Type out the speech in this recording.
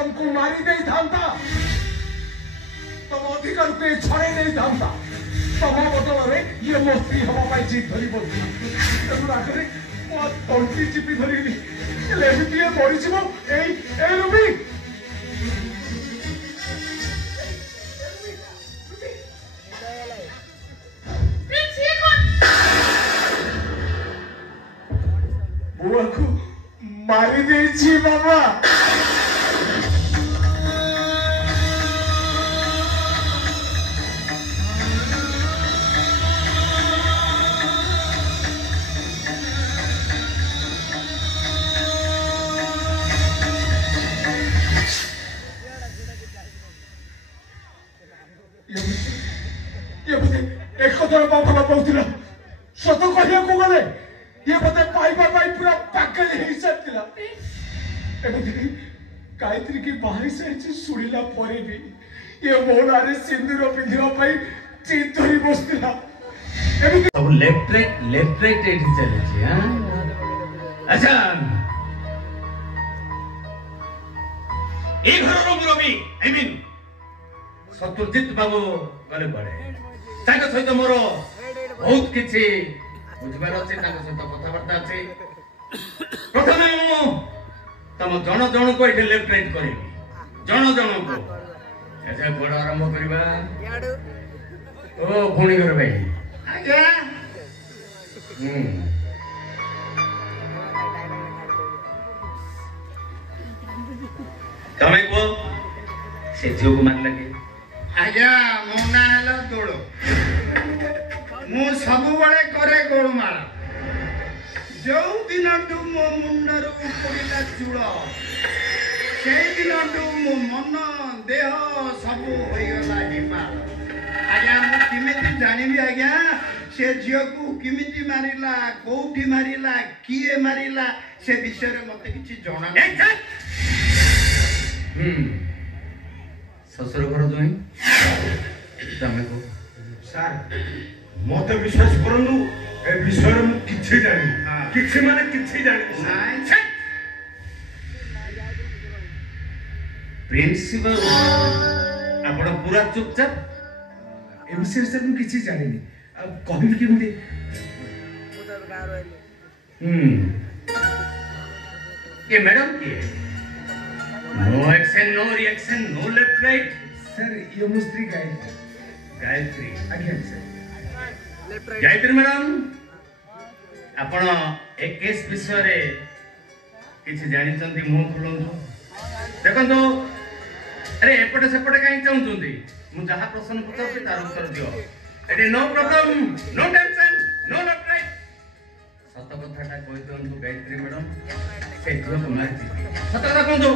तुमको मारी नहीं था तुम अधिकार के छड़े नहीं था तुम बदल में ये मो स्त्री हम जीत धरी बोल रागरे तंटी चिपी धरिनी मरीजी बुआ को मारी देछि बाबा एक कथर बाबा पहुंचला सत कहिया को गले ये बते पाइबा पाई पूरा पागल हिसाब थिला एबे गायत्री की बाहरी से सुड़ीला परे भी ये मोनारे सिंदूर पिंधिवा पाई चित धरी बसतिला एबे सब लेफ्ट राइट एठी चले छी हां अच्छा ए घर रो मुरबी आई मीन शत्रुजित बाबू गले पड़े ताको सहित मोर बहुत किछि बुझबार अछि ताको सहित कथाबार्ता अछि प्रथमे मु तम जण जण को एठी लेफ्ट राइट करिबी जण जण को अच्छा गोड़ आरंभ करबा ओ पुणी घर भाई आज्ञा तमे को से जो को मान लगे आज्ञा मो ना हला तोड़ो मु सब बळे करे गोळमाळा जो दिनटू मो मुंडर उपड़िला चूड़ से दिनटू मो मन देह सब होइगला हिमाल आज्ञा मु किमिति जानिबी आज्ञा से झियो को किमिति मारिला कोठी मारिला किए मारिला से विषय रे मते किछि जणा नै ससुर घर जोई तमे को सर मते विश्वास करनु ए विषय रे मु किछि जानि किछि माने किछि जानि नाइ प्रिंसिपल आपण पूरा चुपचाप ए विषय से मु किछि जानिनी अब कहबी कि मुते ये मैडम की no action no reaction no left right sir ये मुस्त्री गायत्री आज्ञा सर गायत्री मैडम आपण एक केस विषय रे किछि जानि चंती मुंह खुलंतु देखंतु अरे एपटे सेपटे काई चाहुचंती मु जहा प्रश्न पचाउछि तार उत्तर दियो एटी no problem no tension no left right सत कथाटा कहि दंतु गायत्री मैडम से जो मारती सत कथा कहंतु